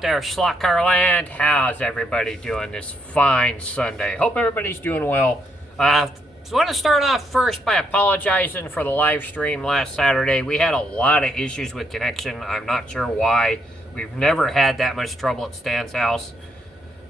out there, Slot Car Land? How's everybody doing this fine Sunday? Hope everybody's doing well. So I want to start off first by apologizing for the live stream last Saturday. We had a lot of issues with connection. I'm not sure why. We've never had that much trouble at Stan's house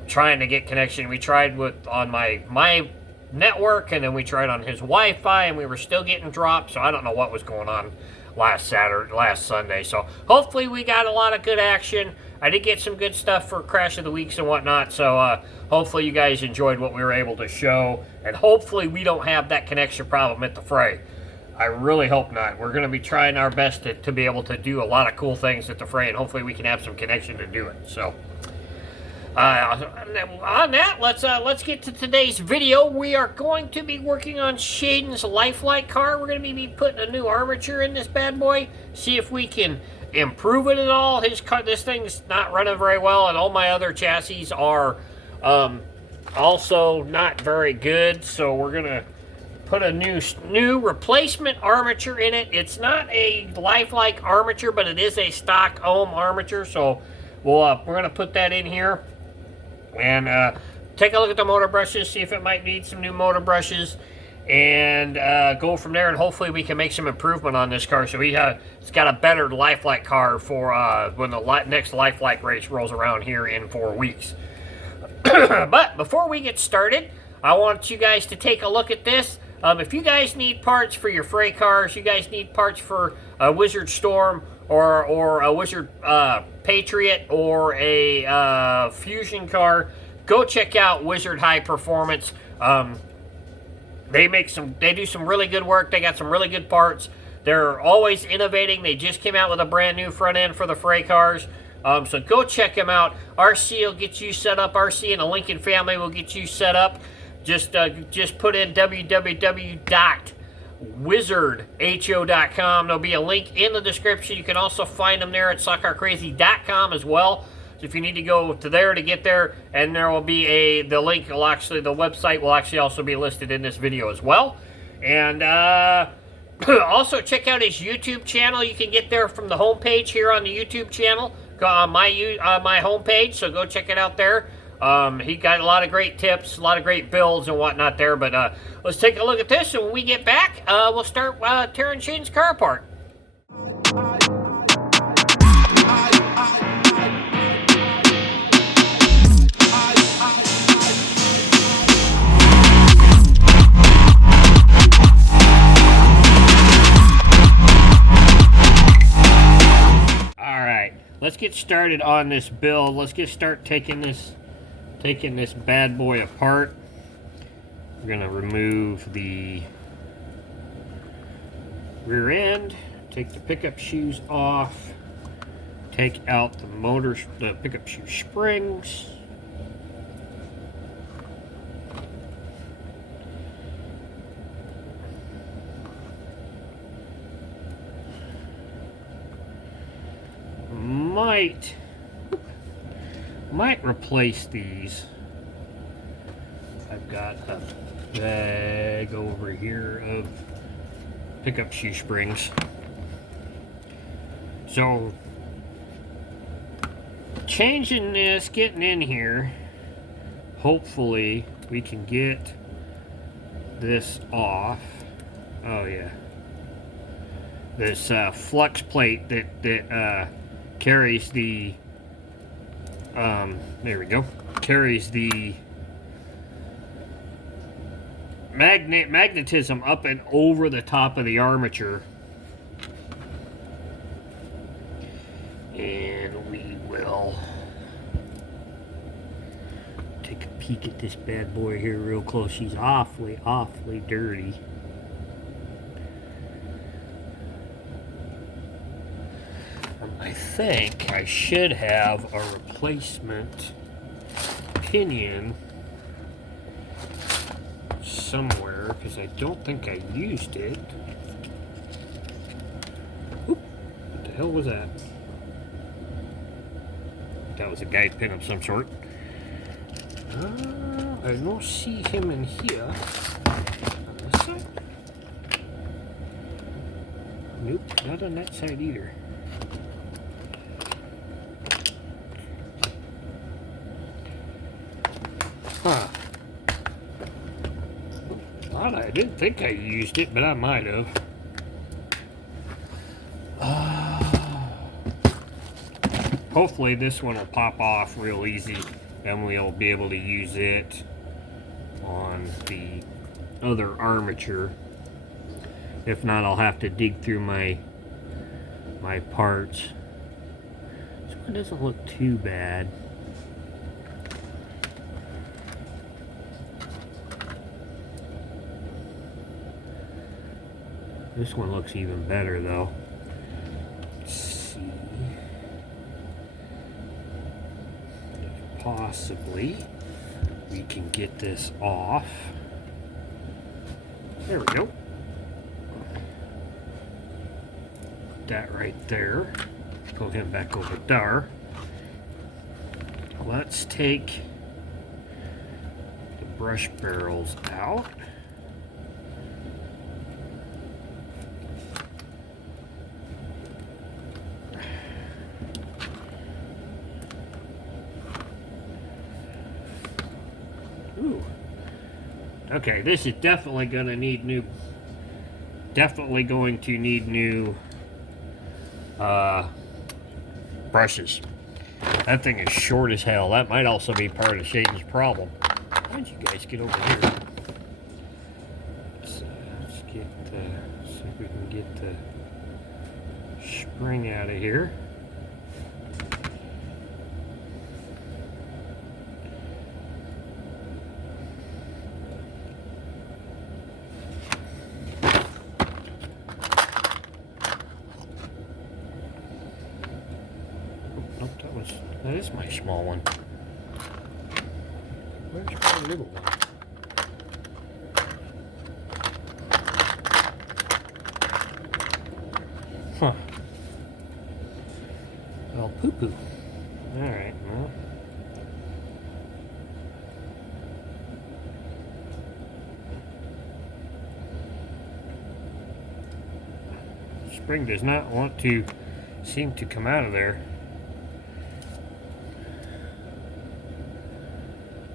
trying to get connection. We tried on my network, and then we tried on his Wi-Fi, and we were still getting dropped. So I don't know what was going on last Sunday. So hopefully we got a lot of good action. I did get some good stuff for Crash of the Weeks and whatnot. So hopefully you guys enjoyed what we were able to show, and hopefully we don't have that connection problem at the fray. I really hope not. We're going to be trying our best to be able to do a lot of cool things at the fray, and hopefully we can have some connection to do it. So on that, let's get to today's video. We are going to be working on Shaiden's lifelike car. We're going to be putting a new armature in this bad boy, see if we can improve it at all. This thing's not running very well, and all my other chassis are also not very good. So we're gonna put a new replacement armature in it. It's not a lifelike armature, but it is a stock ohm armature. So we're gonna put that in here and take a look at the motor brushes, see if it might need some new motor brushes, and go from there. And hopefully we can make some improvement on this car, so it's got a better lifelike car for when the next lifelike race rolls around here in 4 weeks. But before we get started, I want you guys to take a look at this. If you guys need parts for your freight cars, you guys need parts for a Wizard Storm or a Wizard Patriot or a Fusion car, go check out Wizard High Performance. They do some really good work. They got some really good parts. They're always innovating. They just came out with a brand new front end for the freight cars. So go check them out. RC will get you set up. RC and the Lincoln family will get you set up. Just put in www.wizardho.com. There'll be a link in the description. You can also find them there at slotcarcrazy.com as well. So if you need to go to there to get there, and there will be the website will actually also be listed in this video as well. And also check out his YouTube channel. You can get there from the homepage here on the YouTube channel. Go on my homepage, so go check it out there. He got a lot of great tips, a lot of great builds and whatnot there. But let's take a look at this, and when we get back, we'll start tearing Shaiden's car apart. Let's get started on this build. Let's start taking this bad boy apart. We're gonna remove the rear end, take the pickup shoes off, take out the pickup shoe springs. Might replace these. I've got a bag over here of pickup shoe springs. So changing this, getting in here, hopefully we can get this off. Oh yeah, this flux plate that carries the there we go, carries the magnetism up and over the top of the armature. And we will take a peek at this bad boy here real close. She's awfully dirty. I think I should have a replacement pinion somewhere, because I don't think I used it. Oop, what the hell was that? That was a guide pin of some sort. I don't see him in here. On this side? Nope, not on that side either. Huh. Well, I didn't think I used it, but I might have. Hopefully this one will pop off real easy and we'll be able to use it on the other armature. If not, I'll have to dig through my parts. This one doesn't look too bad. This one looks even better though. Let's see. If possibly we can get this off. There we go. Put that right there. Put him back over there. Let's take the brush barrels out. Ooh. Okay, this is definitely going to need new brushes. That thing is short as hell. That might also be part of Shaiden's problem. Why don't you guys get over here? Let's get see if we can get the spring out of here. That is my small one. Where's my little one? Huh. Well, poo-poo. Alright, well. Spring does not want to seem to come out of there.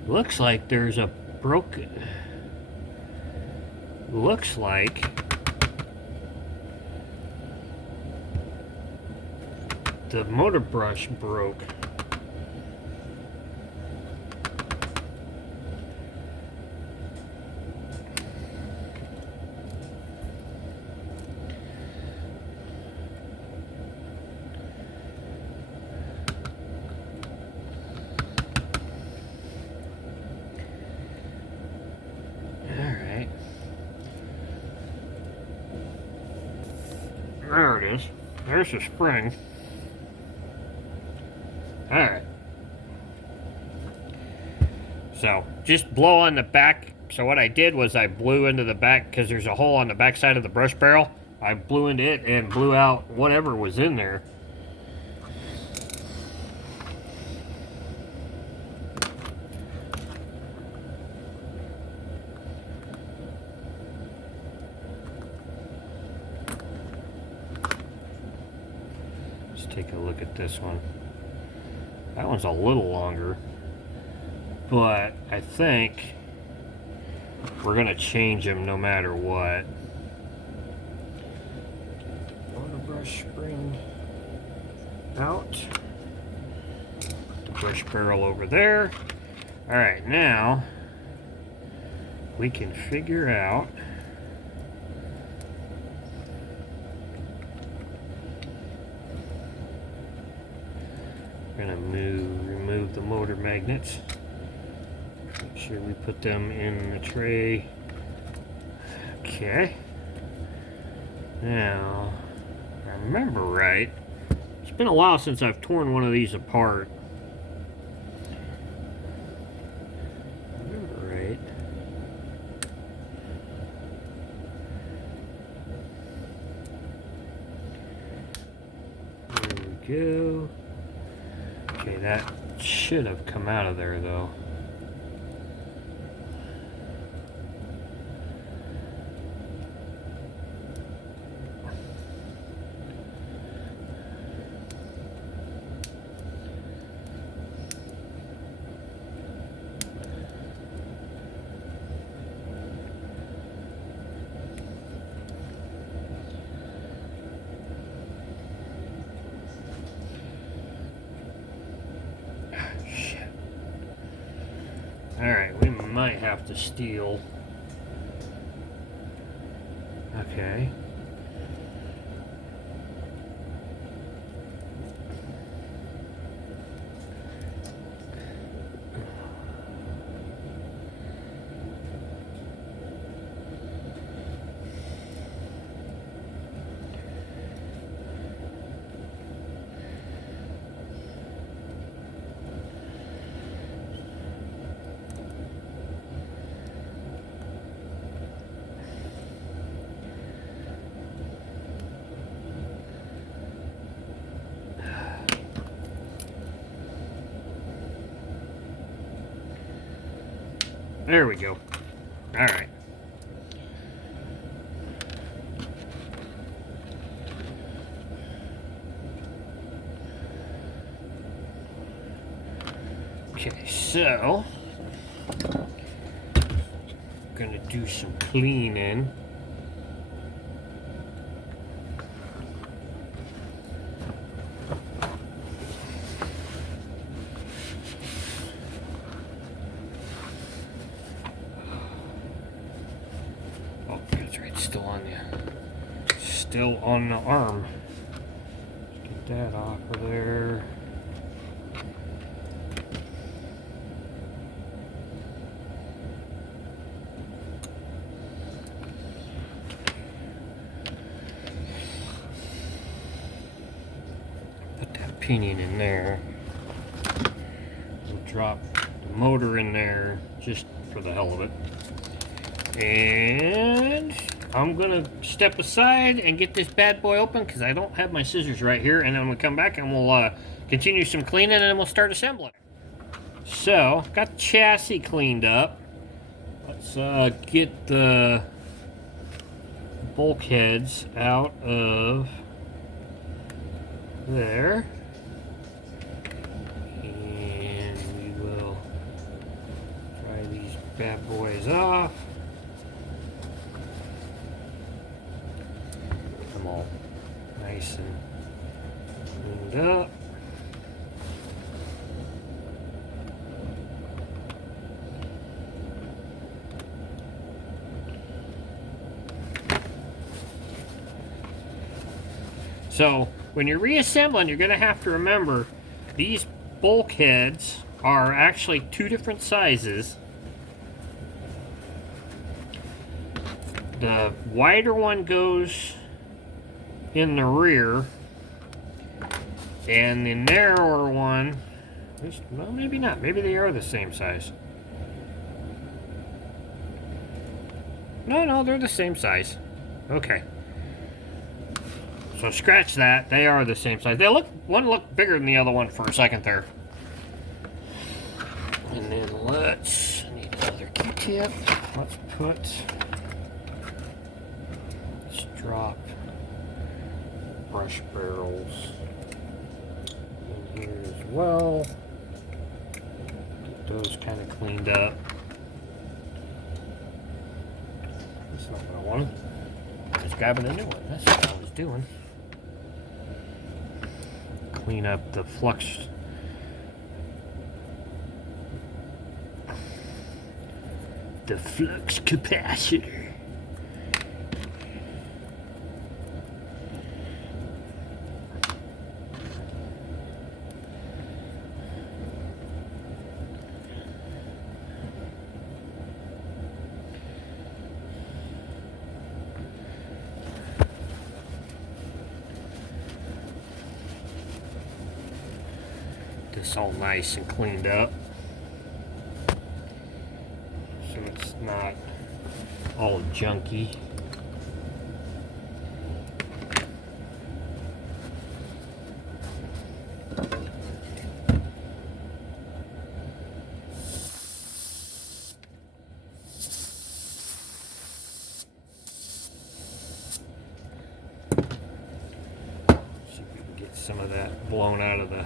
Looks like there's a broken... Looks like... the motor brush broke. There it is. There's the spring. Alright. So, just blow on the back. So what I did was I blew into the back, because there's a hole on the back side of the brush barrel. I blew into it and blew out whatever was in there. Take a look at this one. That one's a little longer, but I think we're gonna change them no matter what. Motor brush spring out. Put the brush barrel over there. All right, now we can figure out remove the motor magnets. Make sure we put them in the tray. Okay. Now, if I remember right, it's been a while since I've torn one of these apart. Remember right. There we go. Okay, that should have come out of there though. Alright, we might have to steal. Okay. There we go. All right. Okay, so gonna do some cleaning. Still on the arm. Get that off of there. Put that pinion in there. We'll drop the motor in there just for the hell of it. And I'm gonna step aside and get this bad boy open because I don't have my scissors right here, and then we'll come back and we'll continue some cleaning and then we'll start assembling. So, got the chassis cleaned up. Let's get the bulkheads out of there. And we will try these bad boys off. All nice and cleaned up. So when you're reassembling, you're going to have to remember these bulkheads are actually two different sizes. The wider one goes in the rear, and the narrower one, well, maybe not. Maybe they are the same size. No, they're the same size. Okay. So scratch that. They are the same size. One looked bigger than the other one for a second there. And then I need another Q-tip. Let's drop brush barrels in here as well. Get those kind of cleaned up. That's not what I wanted. I was grabbing a new one. That's what I was doing. Clean up the flux. The flux capacitor. This all nice and cleaned up, so it's not all junky. See if we can get some of that blown out of the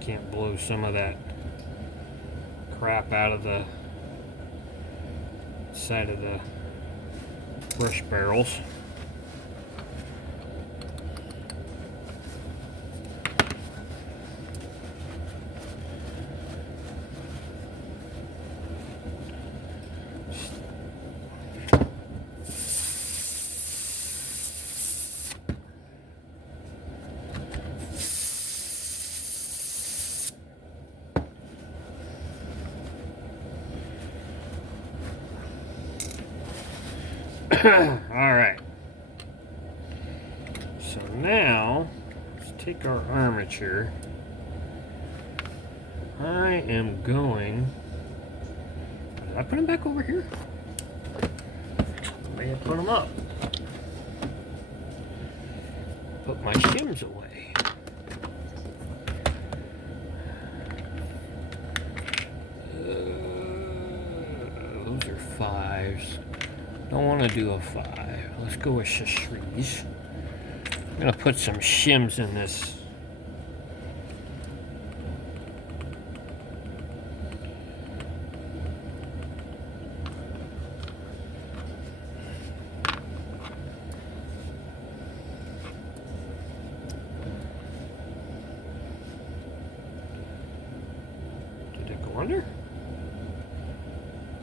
can't blow some of that crap out of the side of the brush barrels. Alright. So now, let's take our armature. I am going... Did I put them back over here? I may have put them up. Put my shims away. Those are 5s. Don't want to do a 5. Let's go with 3s. I'm going to put some shims in this. Did it go under?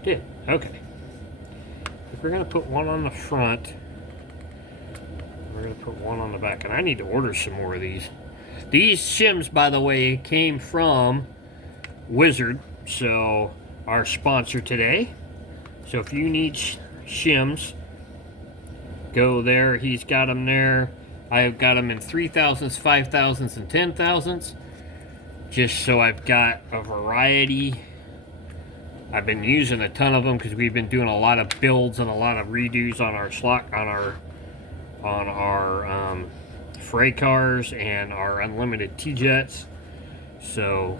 Did. Okay. If we're going to put one on the front, we're going to put one on the back. And I need to order some more of these. These shims, by the way, came from Wizard, so our sponsor today. So if you need shims, go there. He's got them there. I've got them in 3,000s, 5,000s, and 10,000s. Just so I've got a variety. I've been using a ton of them because we've been doing a lot of builds and a lot of redos on our freight cars and our unlimited T-jets. So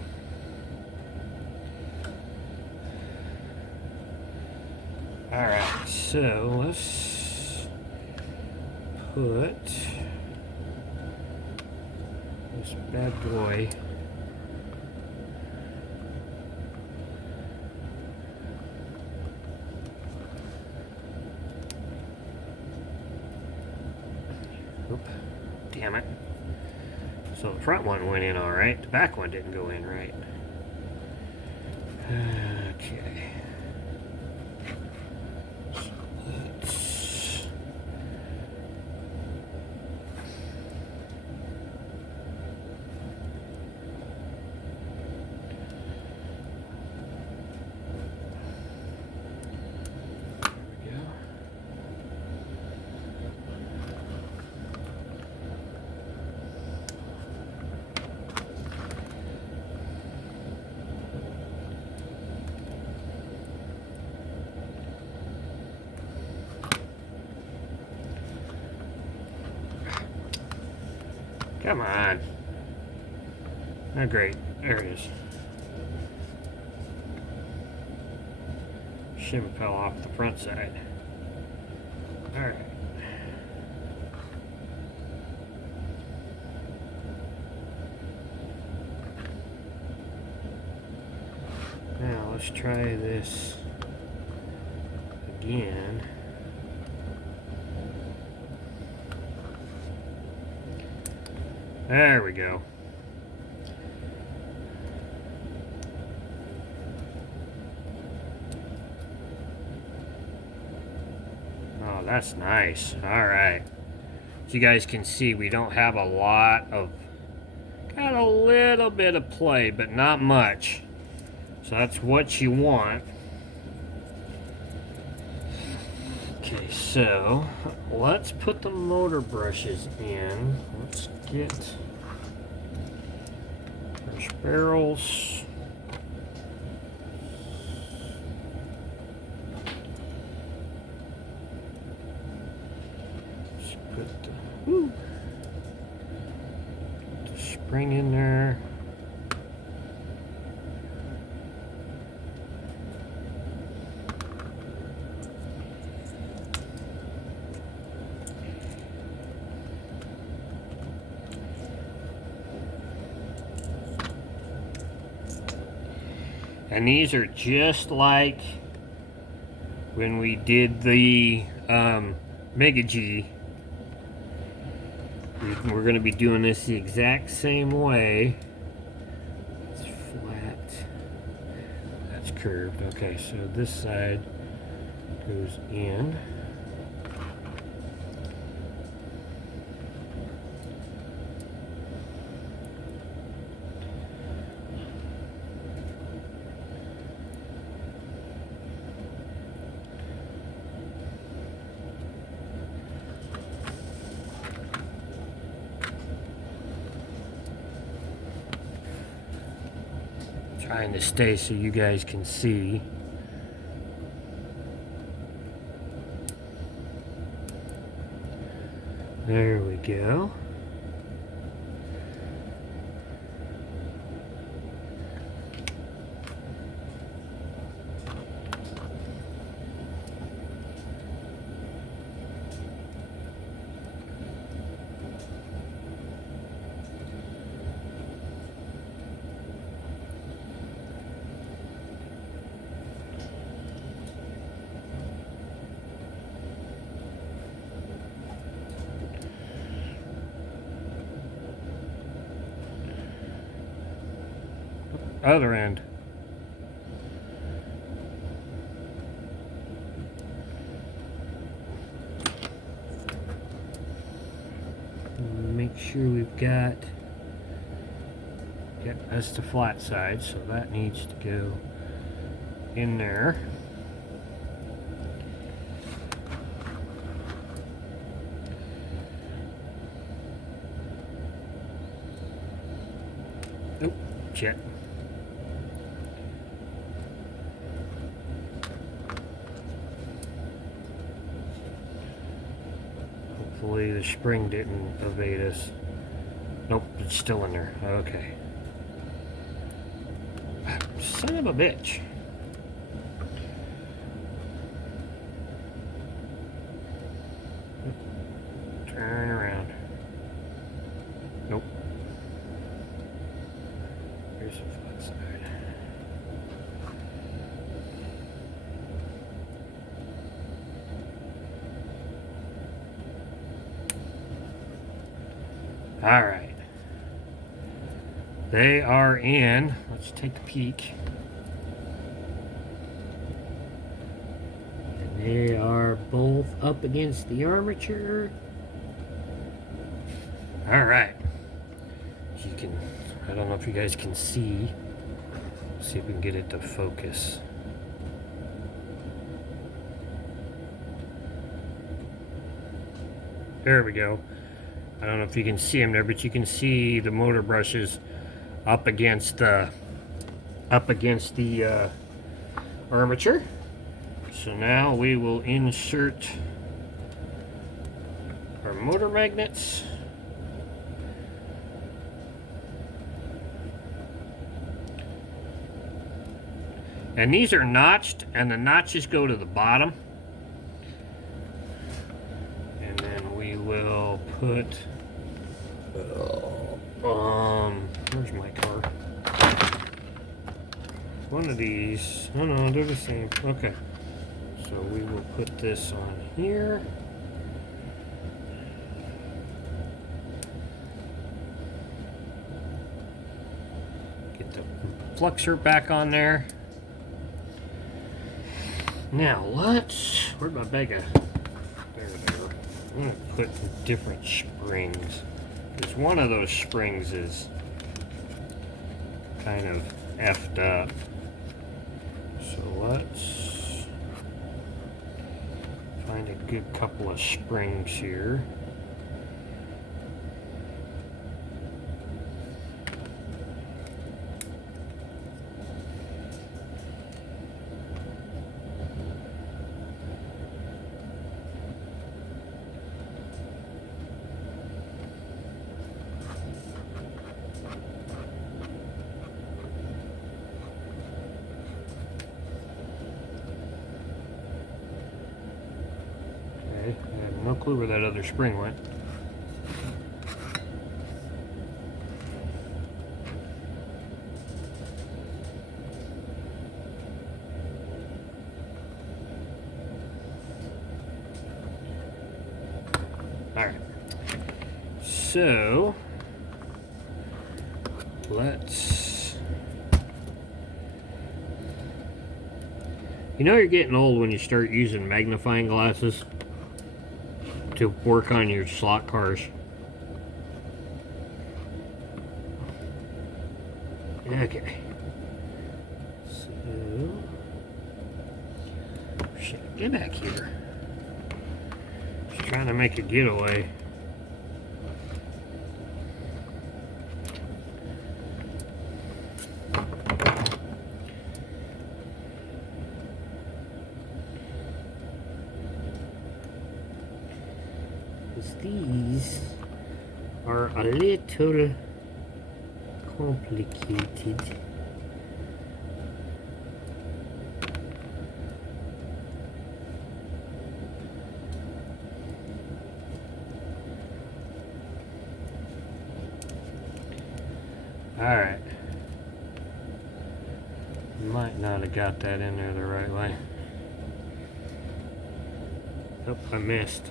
all right, so let's put this bad boy damn it. So the front one went in all right. The back one didn't go in right. Okay. So let's... There we go. Come on. Oh, great. There it is. Shim fell off the front side. Alright. Now let's try this again. There we go. Oh, that's nice. All right. As you guys can see, we don't have a lot of, got a little bit of play, but not much. So that's what you want. Okay, so let's put the motor brushes in. Let's get brush barrels. Let's put the spring in there. And these are just like when we did the Mega G. We're going to be doing this the exact same way. It's flat. That's curved. Okay, so this side goes in. Trying to stay so you guys can see. There we go. Other end. Make sure we've got that's the flat side, so that needs to go in there. Oh, shit. Hopefully the spring didn't evade us. Nope, it's still in there. Okay. Son of a bitch. Turn around. Nope. Here's the flat side. All right. They are in. Let's take a peek. And they are both up against the armature. All right. You can, I don't know if you guys can see. See if we can get it to focus. There we go. I don't know if you can see them there, but you can see the motor brushes up against the armature. So now we will insert our motor magnets. And these are notched, and the notches go to the bottom. And then we will put, where's my car? One of these. Oh no, they're the same. Okay. So we will put this on here. Get the fluxer back on there. Now where'd my bag of, there. I'm gonna put different springs. Because one of those springs is kind of effed up. So let's find a good couple of springs here. I have no clue where that other spring went. Alright. So, let's... You know you're getting old when you start using magnifying glasses to work on your slot cars. Okay. So, shit, get back here. Just trying to make a getaway. these are a little complicated. Alright. Might not have got that in there the right way. Oh, I missed.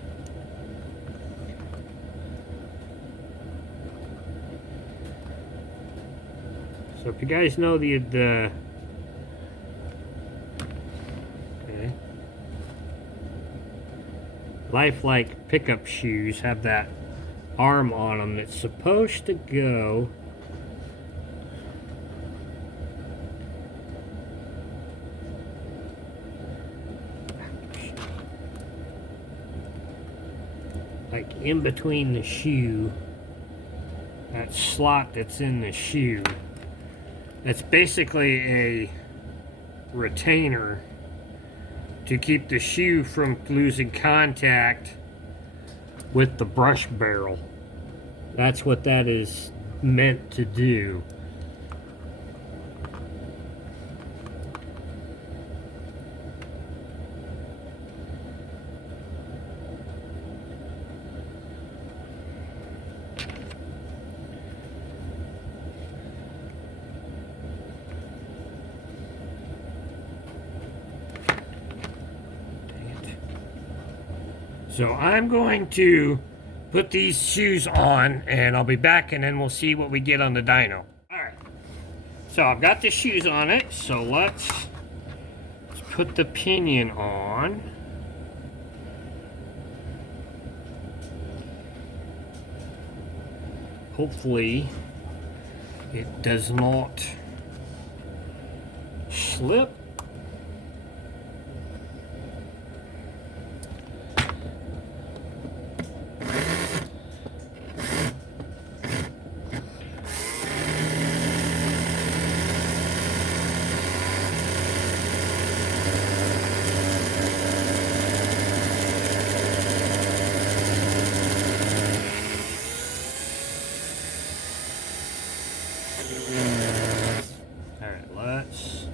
So if you guys know the okay, lifelike pickup shoes have that arm on them that's supposed to go like in between the shoe, that slot that's in the shoe. It's basically a retainer to keep the shoe from losing contact with the brush barrel. That's what that is meant to do. So I'm going to put these shoes on and I'll be back and then we'll see what we get on the dyno. Alright, so I've got the shoes on it, so let's put the pinion on. Hopefully it does not slip. Alright, let's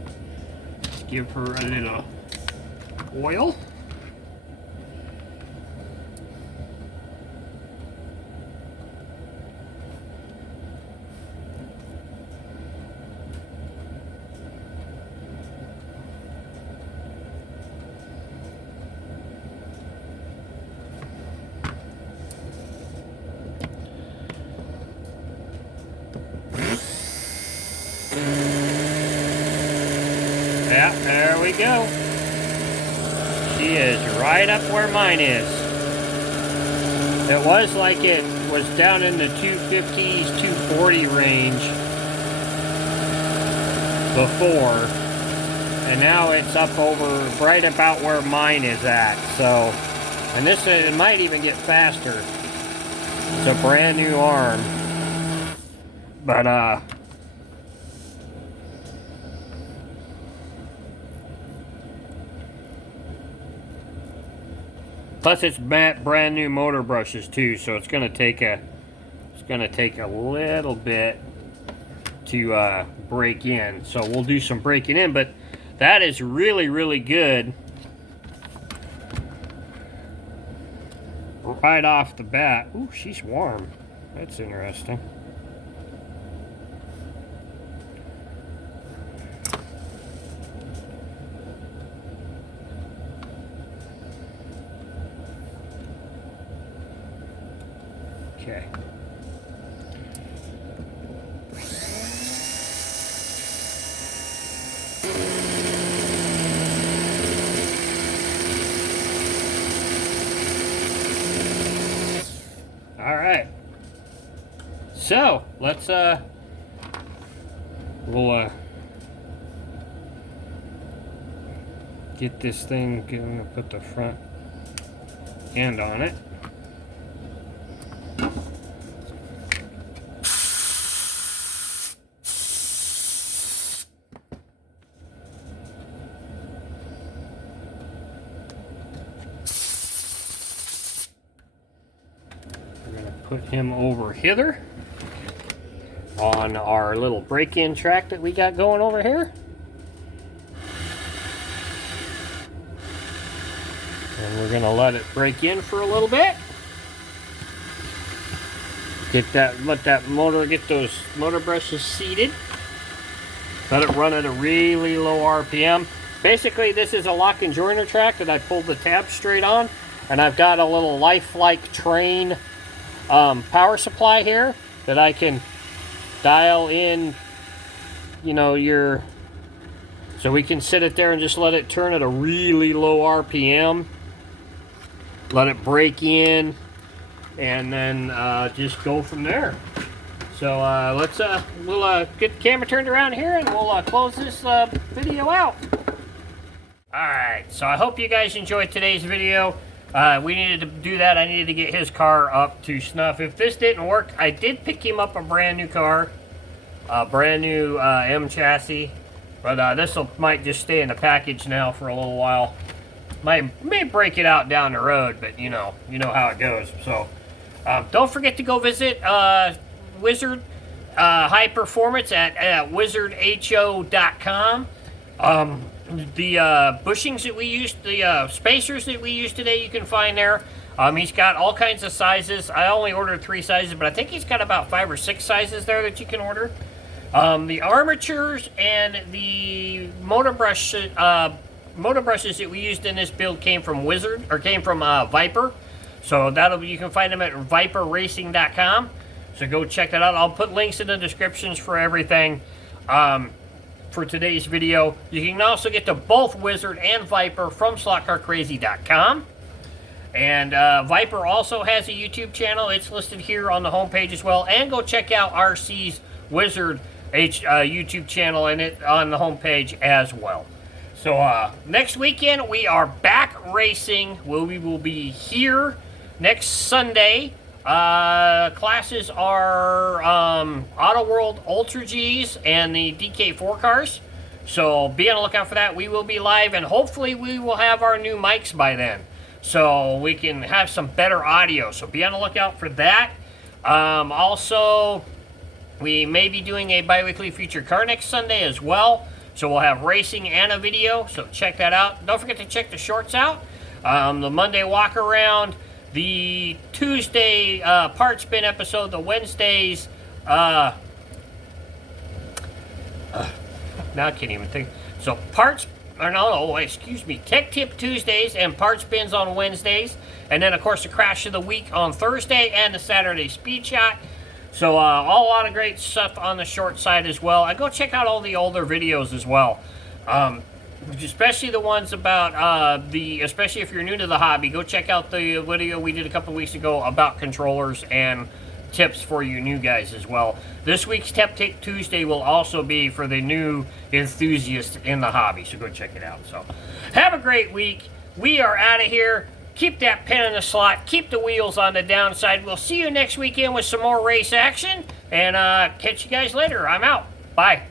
give her a little oil. Yeah, there we go. She is right up where mine is. It was like it was down in the 250s, 240 range before. And now it's up over right about where mine is at. So, and this it might even get faster. It's a brand new arm. But plus it's brand new motor brushes too, so it's gonna take a little bit to break in. So we'll do some breaking in, but that is really, really good right off the bat. Ooh, she's warm. That's interesting. Okay. All right. So, let's we'll get this thing, I'm gonna put the front end on it. put him over hither on our little break-in track that we got going over here. And we're gonna let it break in for a little bit. Let that motor get those motor brushes seated. Let it run at a really low RPM. Basically, this is a lock and joiner track that I pulled the tab straight on, and I've got a little lifelike train power supply here that I can dial in, you know, so we can sit it there and just let it turn at a really low RPM. Let it break in, and then just go from there. So we'll get the camera turned around here, and we'll close this video out. Alright, so I hope you guys enjoyed today's video. We needed to do that. I needed to get his car up to snuff. If this didn't work, I did pick him up a brand new car. A brand new M chassis. But this might just stay in the package now for a little while. May break it out down the road, but you know how it goes. So don't forget to go visit Wizard High Performance at wizardho.com. The bushings that we used, the spacers that we used today, you can find there. He's got all kinds of sizes. I only ordered 3 sizes, but I think he's got about 5 or 6 sizes there that you can order. The armatures and the motor brushes that we used in this build came from Viper. So you can find them at viperracing.com. So go check that out. I'll put links in the descriptions for everything. For today's video. You can also get to both Wizard and Viper from slotcarcrazy.com. And Viper also has a YouTube channel. It's listed here on the homepage as well. And go check out RC's Wizard YouTube channel and it on the homepage as well. So next weekend we are back racing. We will be here next Sunday. Classes are Auto World Ultra Gs and the DK4 cars. So be on the lookout for that. We will be live, and hopefully we will have our new mics by then, so we can have some better audio. So be on the lookout for that. Also, we may be doing a bi-weekly featured car next Sunday as well. So we'll have racing and a video. So check that out. Don't forget to check the shorts out. The Monday walk around. The Tuesday part spin episode, the Wednesdays, now I can't even think. So Tech Tip Tuesdays and part spins on Wednesdays. And then, of course, the Crash of the Week on Thursday and the Saturday Speed Shot. So a lot of great stuff on the short side as well. And go check out all the older videos as well. Especially the ones about especially if you're new to the hobby, go check out the video we did a couple weeks ago about controllers and tips for you new guys as well. This week's Tech Tip Tuesday will also be for the new enthusiasts in the hobby, so go check it out. So have a great week. We are out of here. Keep that pin in the slot. Keep the wheels on the downside. We'll see you next weekend with some more race action, and catch you guys later. I'm out. Bye.